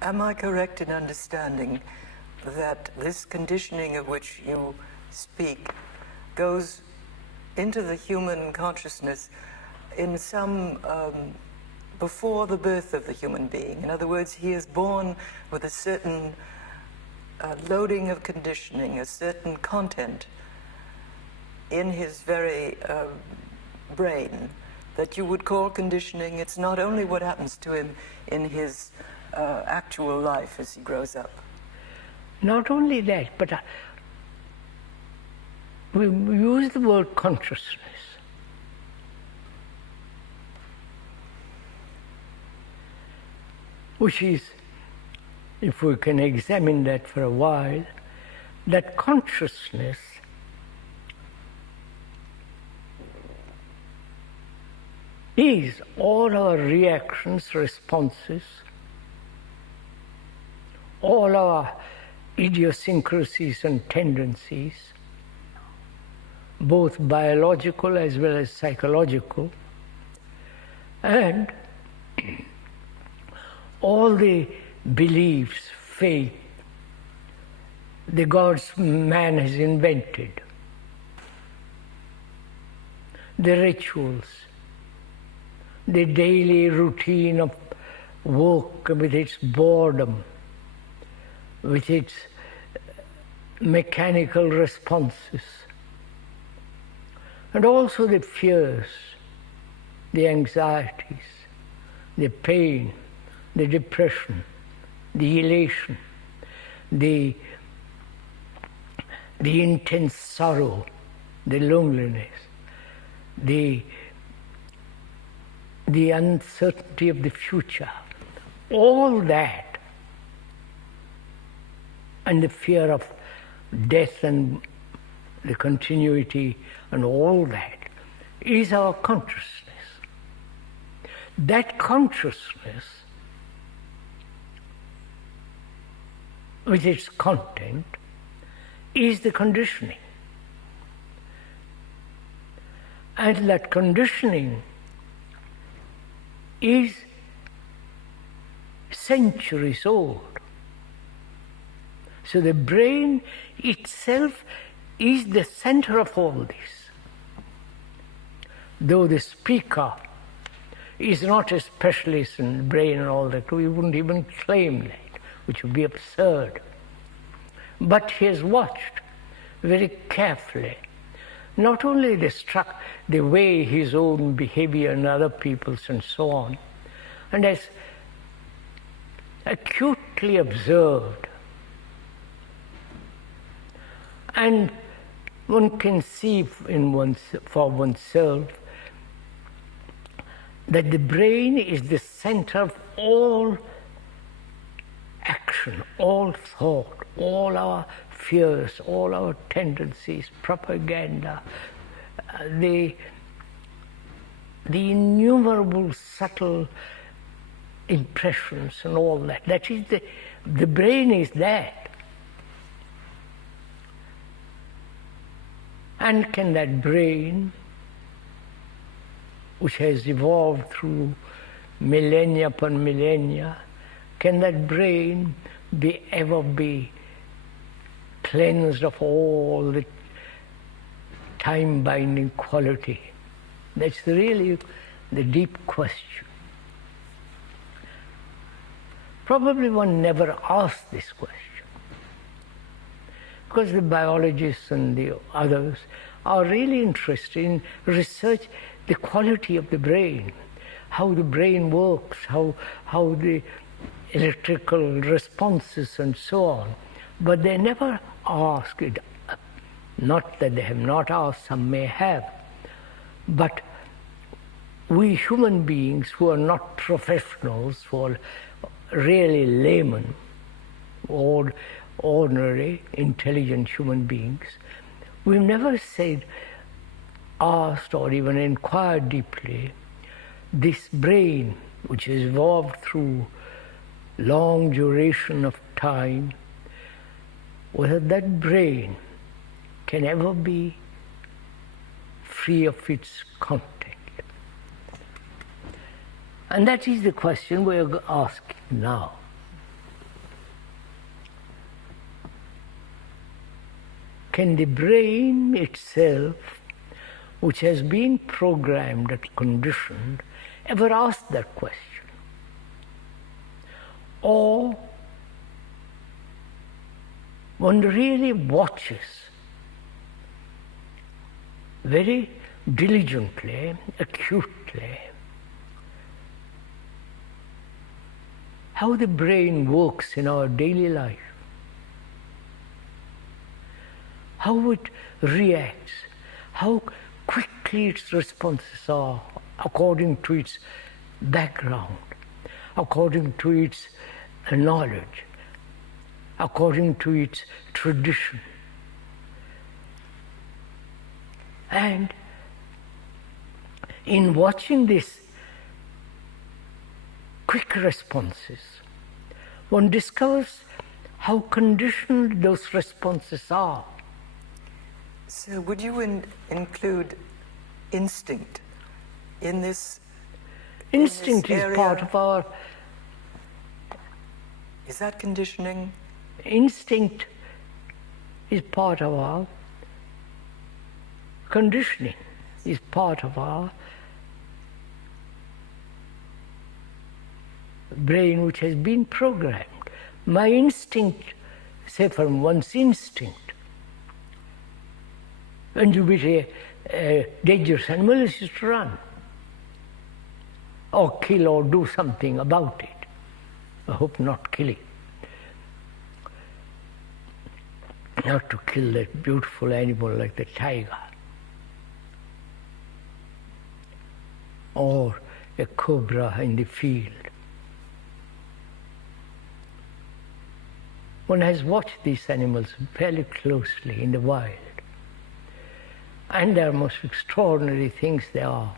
Am I correct in understanding that this conditioning of which you speak goes into the human consciousness in some before the birth of the human being? In other words, he is born with a certain loading of conditioning, a certain content in his very brain that you would call conditioning. It's not only what happens to him in his actual life as he grows up. Not only that, but we use the word consciousness. Which is, if we can examine that for a while, that consciousness is all our reactions, responses, all our idiosyncrasies and tendencies, both biological as well as psychological, and all the beliefs, faith, the gods man has invented, the rituals, the daily routine of work with its boredom, with its mechanical responses, and also the fears, the anxieties, the pain, the depression, the elation, the intense sorrow, the loneliness, the uncertainty of the future, all that, and the fear of death and the continuity and all that is our consciousness. That consciousness, with its content, is the conditioning. And that conditioning is centuries old. So the brain itself is the center of all this. Though the speaker is not a specialist in the brain and all that, we wouldn't even claim that, which would be absurd. But he has watched very carefully not only the way his own behavior and other people's and so on, and has acutely observed. And one can see for oneself that the brain is the center of all action, all thought, all our fears, all our tendencies, propaganda, the innumerable subtle impressions and all that. That is the brain is that. And can that brain, which has evolved through millennia upon millennia, can that brain ever be cleansed of all the time-binding quality? That's really the deep question. Probably one never asked this question, because the biologists and the others are really interested in research the quality of the brain, how the brain works, how the electrical responses and so on. But they never ask it. Not that they have not asked, some may have. But we human beings who are not professionals, who are really laymen, or ordinary, intelligent human beings, we've never asked or even inquired deeply, this brain, which has evolved through long duration of time, whether that brain can ever be free of its content. And that is the question we are asking now. can the brain itself, which has been programmed and conditioned, ever ask that question? Or one really watches very diligently, acutely, how the brain works in our daily life, how it reacts, how quickly its responses are according to its background, according to its knowledge, according to its tradition. And in watching these quick responses, one discovers how conditioned those responses are. So would you include instinct in this? Instinct is part of our... Is that conditioning? Instinct is part of our conditioning, is part of our brain which has been programmed. My instinct, say from one's instinct, when you meet a dangerous animal, is to run, or kill, or do something about it. I hope not killing. Not to kill that beautiful animal like the tiger, or a cobra in the field. One has watched these animals fairly closely in the wild, and they are most extraordinary things they are,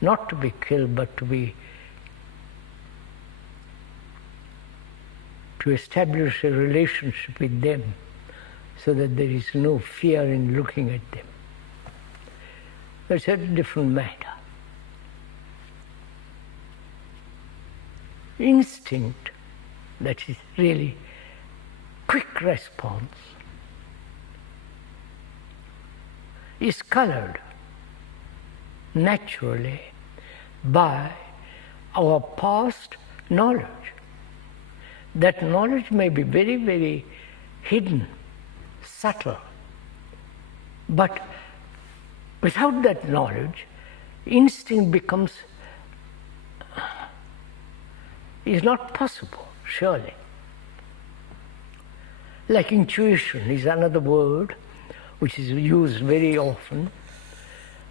not to be killed, but to establish a relationship with them, so that there is no fear in looking at them. That's a different matter. Instinct, that is really quick response, is colored naturally by our past knowledge. That knowledge may be very, very hidden, subtle, but without that knowledge, instinct is not possible, surely. Like intuition is another word which is used very often.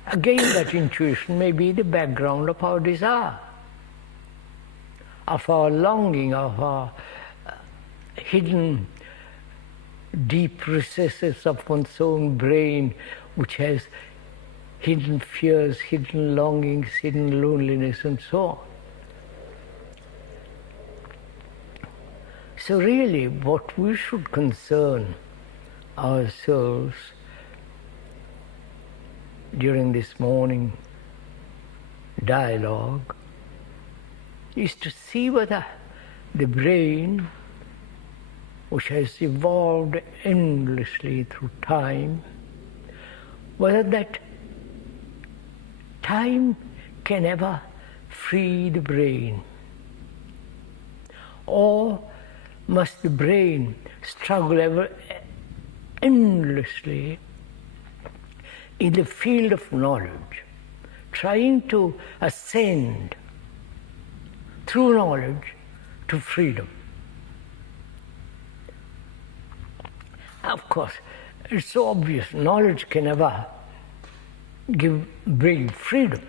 Again, that intuition may be the background of our desire, of our longing, of our hidden deep recesses of one's own brain, which has hidden fears, hidden longings, hidden loneliness, and so on. So really, what we should concern ourselves during this morning dialogue is to see whether the brain, which has evolved endlessly through time, whether that time can ever free the brain, or must the brain struggle ever endlessly in the field of knowledge, trying to ascend through knowledge to freedom. Of course, it's so obvious, knowledge can never bring freedom.